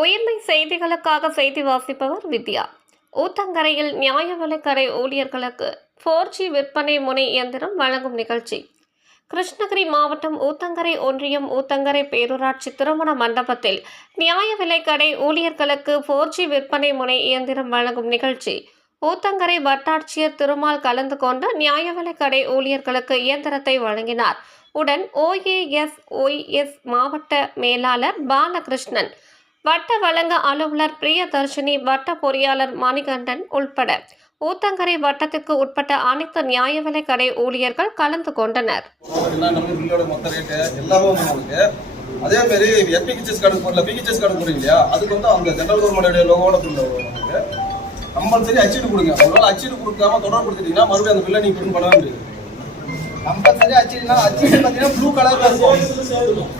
உயிர்மை செய்திகளுக்காக செய்தி வாசிப்பவர் வித்யா. ஊத்தங்கரையில் நியாய விலைக்கடை ஊழியர்களுக்கு ஃபோர் ஜி விற்பனை முனை இயந்திரம் வழங்கும் நிகழ்ச்சி. கிருஷ்ணகிரி மாவட்டம் ஊத்தங்கரை ஒன்றியம் ஊத்தங்கரை பேரூராட்சி திருமண மண்டபத்தில் நியாய விலைக்கடை ஊழியர்களுக்கு ஃபோர் ஜி விற்பனை முனை இயந்திரம் வழங்கும் நிகழ்ச்சி. ஊத்தங்கரை வட்டாட்சியர் திருமால் கலந்து கொண்டு நியாய விலைக்கடை ஊழியர்களுக்கு இயந்திரத்தை வழங்கினார். உடன் ஓஏஎஸ் ஒய்எஸ் மாவட்ட மேலாளர் பாலகிருஷ்ணன் வட்ட வழங்க அலுவலர் பிரியதர்ஷினி வட்ட பொறியாளர் மணிகண்டன் உள்பட ஊத்தங்கரை வட்டத்திற்கு உட்பட்ட அனைத்து நியாய விலை கடை ஊழியர்கள் கலந்து கொண்டனர். அதே மாதிரி எபிகிச்சஸ் கார்டு போடல பிகிச்சஸ் கார்டு போடுறீங்க இல்லையா? அதுக்கு வந்து அவங்க ஜென்ரல் கவர்மெண்டோட லோகோட பில் வரும் கம்பல்சரி அச்சீடு கொடுங்க. அவங்களால அச்சீடு கொடுக்காம தொடர்பு கொடுத்துட்டீங்கன்னா மறுபடியும் அந்த பில்லை நீங்கள் பிரிண்ட் பண்ணவே முடியாது கம்பல்சரி அச்சிடுனா அச்சிடு பார்த்தீங்கன்னா ப்ளூ கலர் இருக்கும்.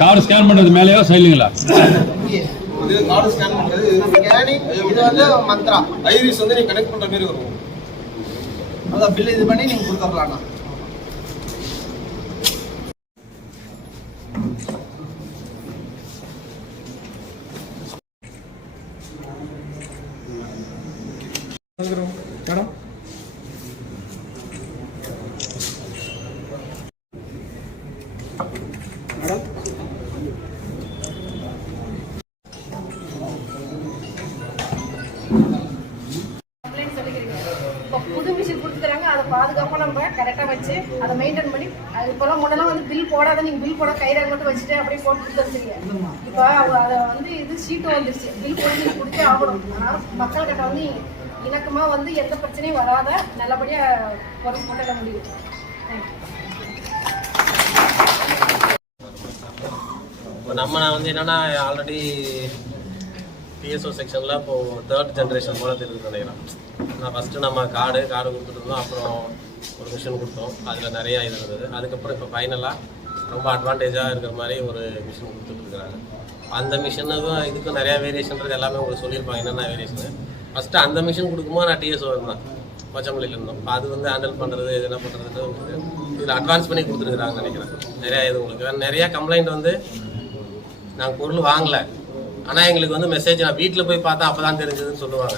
கார்டு ஸ்கேன் பண்றது மேலேயோ சைடுங்களா இது கார்டு ஸ்கேன் பண்ணுறது ஸ்கேனிங் இது வந்து மந்த்ரா. ஐரிஸ் வந்து நீங்க கனெக்ட் பண்ற மாதிரி வரும். அதான் பில் இது பண்ணி நீங்க கொடுத்துடலாம்ண்ணா. பாதுகாப்பாக நம்ம கரெக்டாக வச்சு அதை மெயின்டைன் பண்ணி அது இப்போலாம் முன்னெல்லாம் வந்து பில் போடாத நீங்கள் பில் போட கையில் மட்டும் வச்சுட்டு அப்படியே போட்டு கொடுத்துருக்கீங்க இப்போ அதை வந்து இது ஷீட்டும் வந்துருச்சு. பில் போட்டு நீங்கள் கொடுத்தே ஆகணும். ஆனால் மக்கள்கிட்ட வந்து இணக்கமாக வந்து எந்த பிரச்சனையும் வராத நல்லபடியாக பொருள் போட்டுட முடியும். இப்போ நம்ம நான் வந்து என்னென்னா ஆல்ரெடி பிஎஸ்ஓ செக்ஷனில் இப்போ தேர்ட் ஜென்ரேஷன் போல தெரிஞ்சு நினைக்கிறேன். நான் ஃபஸ்ட்டு நம்ம கார்டு கார்டு கொடுத்துருந்தோம் அப்புறம் ஒரு மிஷின் கொடுத்தோம். அதில் நிறையா இது இருந்தது. அதுக்கப்புறம் இப்போ ஃபைனலாக ரொம்ப அட்வான்டேஜாக இருக்கிற மாதிரி ஒரு மிஷின் கொடுத்துட்ருக்குறாங்க அந்த மிஷினுக்கும் இதுக்கும் நிறையா வேரியேஷன்றது எல்லாமே உங்களுக்கு சொல்லியிருப்பாங்க என்னென்ன வேரியேஷனு ஃபஸ்ட்டு அந்த மிஷின் கொடுக்கும்போது நான் டிஎஸ்ஓ இருந்தேன். பச்சைமலையில் இருந்தோம். அது வந்து ஹேண்டில் பண்ணுறது இது என்ன பண்ணுறதுன்னு உங்களுக்கு இதில் அட்வான்ஸ் பண்ணி கொடுத்துருக்குறாங்கன்னு நினைக்கிறேன். நிறையா இது உங்களுக்கு. நிறையா கம்ப்ளைண்ட் வந்து நாங்கள் பொருள் வாங்கலை. ஆனால் எங்களுக்கு வந்து மெசேஜ் நான் வீட்டில் போய் பார்த்தா அப்போ தான் தெரிஞ்சதுன்னு சொல்லுவாங்க.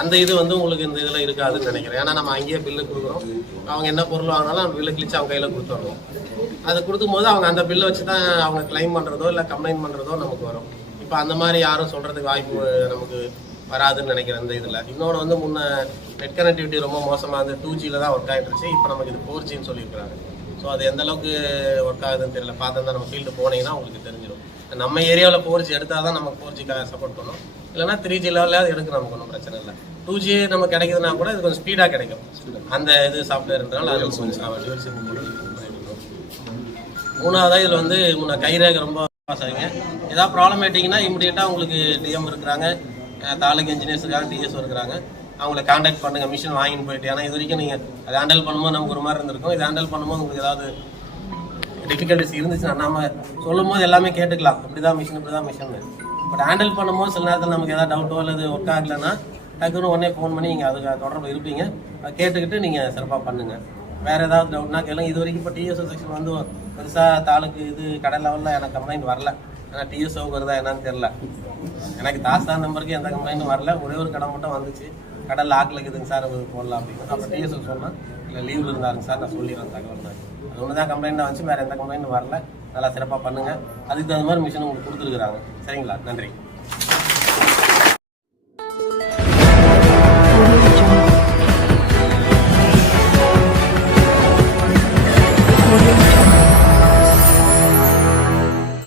அந்த இது வந்து உங்களுக்கு இந்த இதில் இருக்காதுன்னு நினைக்கிறேன். ஏன்னா நம்ம அங்கேயே பில்லு கொடுக்குறோம். அவங்க என்ன பொருள் வாங்கினாலும் அந்த பில்லு கிழிச்சு அவங்க கையில் கொடுத்துருவோம் அது கொடுக்கும் போது அவங்க அந்த பில்லை வச்சு தான் அவங்க கிளைம் பண்ணுறதோ இல்லை கம்ப்ளைண்ட் பண்ணுறதோ நமக்கு வரும். இப்போ அந்த மாதிரி யாரும் சொல்கிறதுக்கு வாய்ப்பு நமக்கு வராதுன்னு நினைக்கிறேன் இந்த இதில். இன்னொன்று வந்து முன்ன நெட் கனெக்டிவிட்டி ரொம்ப மோசமாக இருந்து டூ ஜியில் தான் ஒர்க் ஆகிட்டுருச்சு இப்போ நமக்கு இது ஃபோர் ஜின்னு சொல்லியிருக்கிறாங்க. ஸோ அது எந்த அளவுக்கு ஒர்க் ஆகுதுன்னு தெரியல. பார்த்தா நம்ம ஃபீல்டு போனீங்கன்னா உங்களுக்கு தெரிஞ்சிடும் நம்ம ஏரியாவில் ஃபோர் ஜி எடுத்தால் தான் நமக்கு ஃபோர் ஜிக்காக சப்போர்ட் பண்ணும். இல்லைனா த்ரீ ஜி லெவலில் எடுக்க நமக்கு ஒன்றும் பிரச்சனை இல்லை. டூ ஜி நமக்கு கிடைக்குதுன்னா கூட இது கொஞ்சம் ஸ்பீடாக கிடைக்கும். அந்த இது சாஃப்ட்வேர்ன்றனால அது கொஞ்சம். மூணாவதாக இதில் வந்து முன்ன கைரேகை ரொம்ப ஆசாங்க ஏதாவது ப்ராப்ளமேட்டிக்னா இமிடியேட்டாக உங்களுக்கு டிஎம் இருக்கிறாங்க. தாலுக்கு இன்ஜினியர்ஸ் இருக்காங்க டிஎஸ் இருக்கிறாங்க. அவங்கள காண்டாக்ட் பண்ணுங்க மிஷின் வாங்கின்னு போயிட்டு. ஏன்னா இது வரைக்கும் நீங்கள் அதை ஹேண்டில் பண்ணும்போது நமக்கு ஒரு மாதிரி இருந்திருக்கும். இதை ஹேண்டில் பண்ணும்போது உங்களுக்கு ஏதாவது டிஃபிகல்ட்டிஸ் இருந்துச்சுன்னா நம்ம சொல்லும் போது எல்லாமே கேட்டுக்கலாம். இப்படி தான் மிஷின் இப்படி தான் மிஷின் பட் ஹேண்டில் பண்ணும்போது சில நேரத்தில் நமக்கு ஏதாவது டவுட்டோ அல்லது ஒர்க் ஆகலைன்னா டக்குன்னு உடனே ஃபோன் பண்ணி நீங்கள் அதுக்கு தொடர்பு இருப்பீங்க. கேட்டுக்கிட்டு நீங்கள் சிறப்பாக பண்ணுங்கள் வேறு ஏதாவது டவுட்னா கேளுங்க. இது வரைக்கும் இப்போ டிஎஸ்ஓ செக்ஷன் வந்து பெருசாக தாலுக்கு இது கடை லெவலில் எனக்கு கம்ப்ளைண்ட் வரல. ஆனால் டிஎஸ்ஓ வருதா என்னன்னு தெரில எனக்கு தாசா நம்பருக்கு எந்த கம்ப்ளைண்ட்டும் வரல. ஒரே ஒரு கடை மட்டும் வந்துச்சு. கடல் ஆக்கில் இருக்குதுங்க சார் அது போடலாம் அப்படின்னு. அப்புறம் டிஎஸ்ஓ சொன்னால் இல்லை லீவில் இருந்தாருங்க சார் நான் சொல்லிடுறேன் தகவல் தான் அது ஒன்று தான் கம்ப்ளைண்ட் வந்துச்சு வேறு எந்த கம்ப்ளைண்ட்டும் வரல. நல்லா சிறப்பாக பண்ணுங்கள் அதுக்கு தகுந்த மாதிரி மிஷின் உங்களுக்கு கொடுத்துருக்குறாங்க. சரிங்களா? நன்றி.